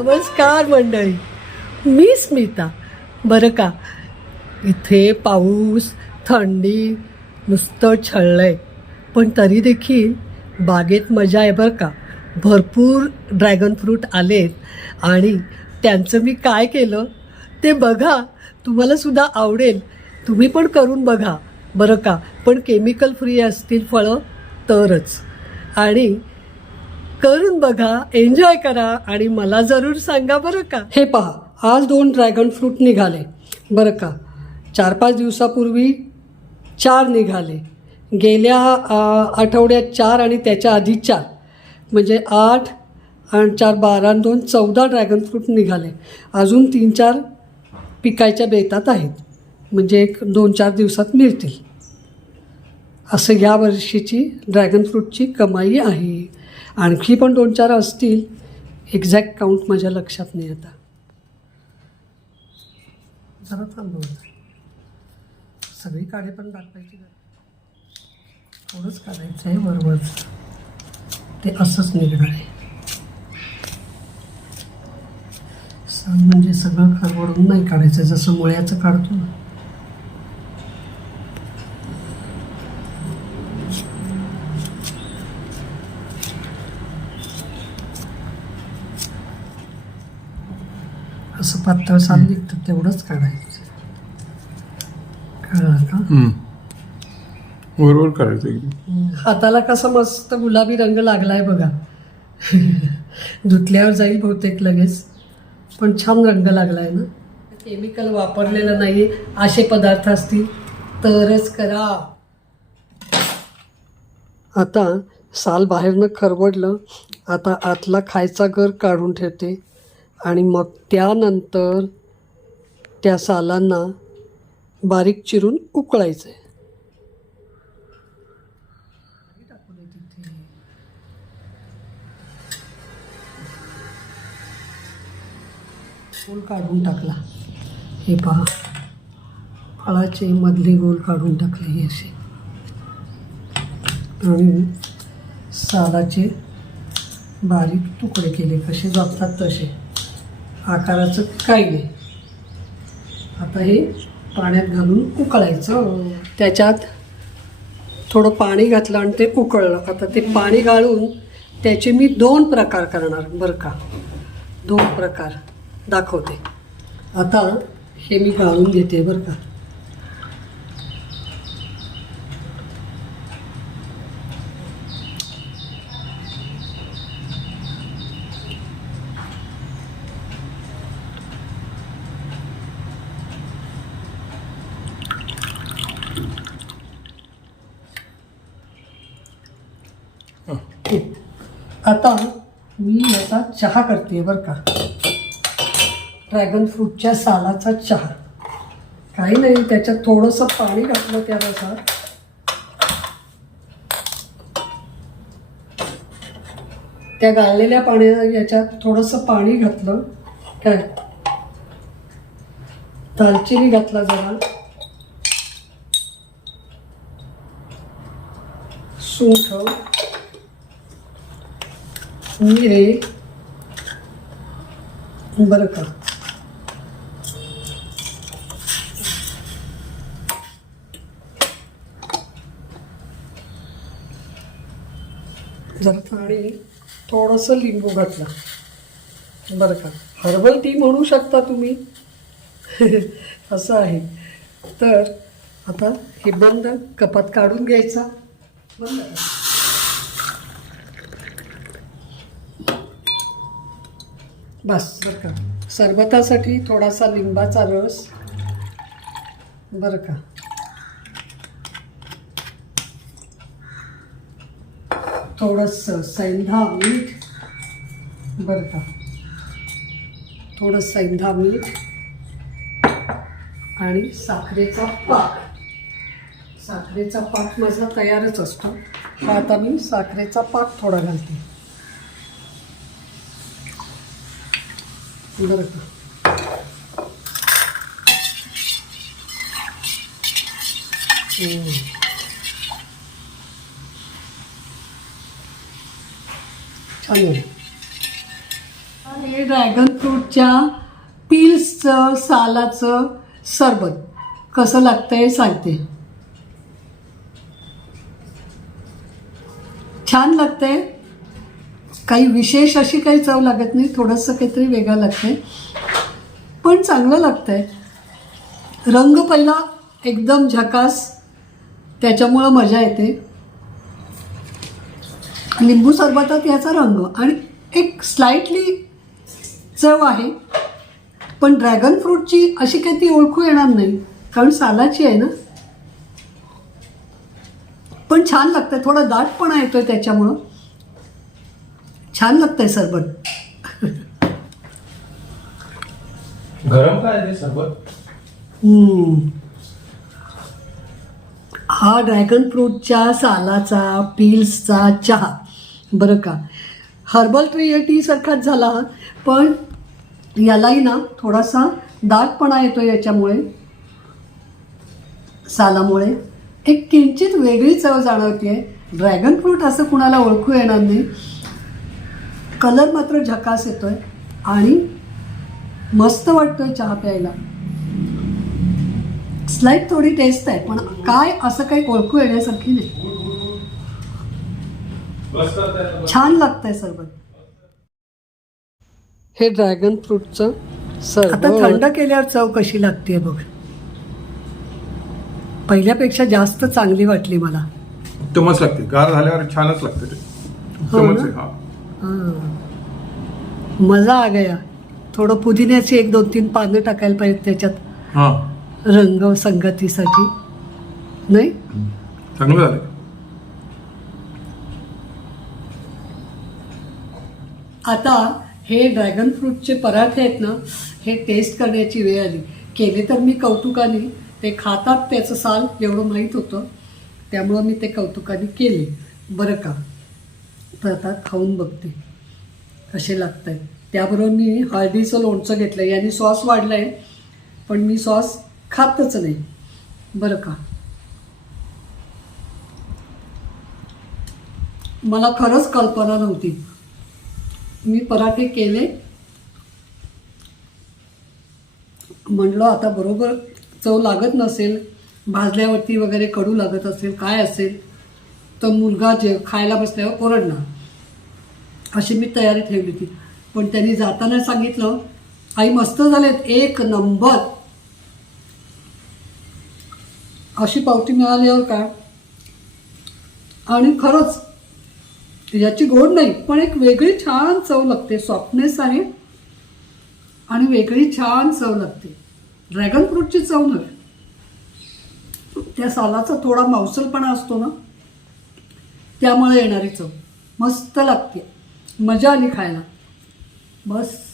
नमस्कार मंडळी. मी स्मिता. बरं का? इथे पाऊस थंडी नुसतं छळलं आहे पण तरी देखील बागेत मजा आहे बरं का? भरपूर ड्रॅगन फ्रूट आलेत आणि त्यांचं मी काय केलं? ते बघा. तुम्हाला सुद्धा आवडेल. तुम्ही पण करून बघा. बरं का? पण केमिकल फ्री असतील फळं तरच. आणि करून बघा एन्जॉय करा आणि मला जरूर सांगा बरं का. हे पहा आज दोन ड्रॅगन फ्रूट निघाले. बरं का चार पाच दिवसापूर्वी चार निघाले. गेल्या आठवड्यात चार आणि त्याच्या आधी चार. म्हणजे आठ आणि चार बारा आणि दोन चौदा ड्रॅगन फ्रूट निघाले. अजून तीन चार पिकायच्या बेतात आहेत. म्हणजे एक दोन चार दिवसात मिळतील. असं या वर्षीची ड्रॅगन फ्रूटची कमाई आहे. आणखी पण दोन चार असतील एक्झॅक्ट काउंट माझ्या लक्षात नाही आता. जरा थांबव सगळी काढे पण दाखवायची थोडंच काढायचं आहे बरोबरच ते असंच निघणार आहे. सण म्हणजे सगळं करवडून नाही काढायचं जसं मुळ्याचं काढतो ना. असं पातळ साल निघतं तेवढंच काढायचं. कळलं का? बरोबर एकदम हाताला कसा मस्त गुलाबी रंग लागलाय बघा. धुतल्यावर जाईल बहुतेक लगेच पण छान रंग लागलाय ना. केमिकल वापरलेलं नाही असे पदार्थ असतील तरच करा. आता साल बाहेरनं खरवडलं आता आतला खायचा गर काढून ठेवते. आणि मग त्यानंतर त्या सालांना बारीक चिरून उकळायचं आहे गोल काढून टाकला. हे पहा. फळाचे मधले गोल काढून टाकले हे असे. आणि सालाचे बारीक तुकडे केले. कसे जपतात तसे. आकाराचं काही नाही. आता हे पाण्यात घालून उकळायचं. त्याच्यात थोडं पाणी घातलं आणि ते उकळलं. आता ते पाणी गाळून त्याचे मी दोन प्रकार करणार बरं का. दोन प्रकार दाखवते. आता हे मी गाळून घेते बरं का. आता मी याचा चहा करते बरं का. ड्रॅगन फ्रूटच्या सालाचा चहा. काही नाही त्याच्यात थोडंसं पाणी घातलं त्या रसात. त्या गाळलेल्या पाण्या याच्यात थोडंसं पाणी घातलं. काय? दालचिनी घातला जरा. सुंठ. मिरे बरं का. जरा आणि थोडंसं लिंबू घातलं. बरं का. हर्बल टी म्हणू शकता तुम्ही. असं आहे. तर आता हे बंद. कपात काढून घ्यायचा. बंद. बस. बरं का सरबतासाठी थोडासा लिंबाचा रस. बरं का. थोडंसं सैंधा मीठ. बरं का. थोडं सैंधा मीठ. आणि साखरेचा पाक. साखरेचा पाक माझा तयारच असतो. आता मी साखरेचा पाक थोडा घालते. बरं का हम्म. आणि ड्रॅगन फ्रूटच्या पील्सचं सालाचं सरबत. कसं लागतं हे सांगते. छान लागतंय. काही विशेष अशी काही चव लागत नाही थोडंसं काहीतरी वेगळं लागतंय. पण चांगलं लागतंय. रंग पहिला एकदम झकास त्याच्यामुळं मजा येते. लिंबू सरबतात याचा रंग आणि एक स्लाइटली चव आहे. पण ड्रॅगन फ्रूटची अशी काही ती ओळखू येणार नाही कारण सालाची आहे ना. पण छान लागतंय थोडा दाटपणा येतोय त्याच्यामुळं. छान लागतंय सरबत. गरम काय ते सरबत? हम्म. हा ड्रॅगन फ्रूटच्या सालाचा पील्सचा चहा. बरं का? हर्बल ट्री टी सारखाच झाला. हा. पण यालाही ना थोडासा दाटपणा येतो याच्यामुळे सालामुळे. एक किंचित वेगळी चव जाणवते ड्रॅगन फ्रूट असं कुणाला ओळखू येणार नाही. कलर मात्र झकास येतोय आणि मस्त वाटतोय चहा प्यायला. स्लाईट थोडी टेस्ट आहे पण काय असं काही ओळखू येण्यासारखी नाही. छान लागतंय सरबत. हे ड्रॅगन फ्रूटचं सर आता थंड केल्यावर चव कशी लागते बघ. पहिल्यापेक्षा जास्त चांगली वाटली मला. उत्तमच लागते. गार झाल्यावर छानच लागते ते. हो ना? आहे हा. हां. मजा आ गया. थोडं पुदिन्याची एक दोन तीन पानं टाकायला पाहिजे त्याच्यात. हा. रंग संगतीसाठी. नाही? चांगलं झालं. आता हे ड्रॅगन फ्रूटचे पराठे आहेत ना हे टेस्ट करण्याची वेळ आली. केले तर मी कौतुकाने. ते खातात त्याचं साल एवढं माहीत होतं. त्यामुळं मी ते कौतुकाने केले. बरं का? आता खाऊन बघते. कसे लागत आहेत त्याबरोबर मी हळदीचं लोणचं घेतलं आहे याने सॉस वाढलं आहे पण मी सॉस खातच नाही. बरं का? मला खरंच कल्पना नव्हती. मी पराठे केले. म्हणलं आता बरोबर चव लागत नसेल भाजल्यावरती वगैरे कडू लागत असेल काय असेल? तर मुलगा जे खायला बसल्यावर ओरडणार. अशी मी तयारी ठेवली होती. पण त्यांनी जाताना सांगितलं आई मस्त झालेत. एक नंबर. अशी पावती मिळाल्यावर का आणि खरंच याची गोड नाही पण एक वेगळी छान चव लागते. सॉफ्टनेस आहे आणि वेगळी छान चव लागते. ड्रॅगन फ्रूटची चव नव्हे. त्या सालाचा थोडा मांसलपणा असतो ना? त्यामुळे येणारी चव. मस्त लागते. मजा आली खायला. बस.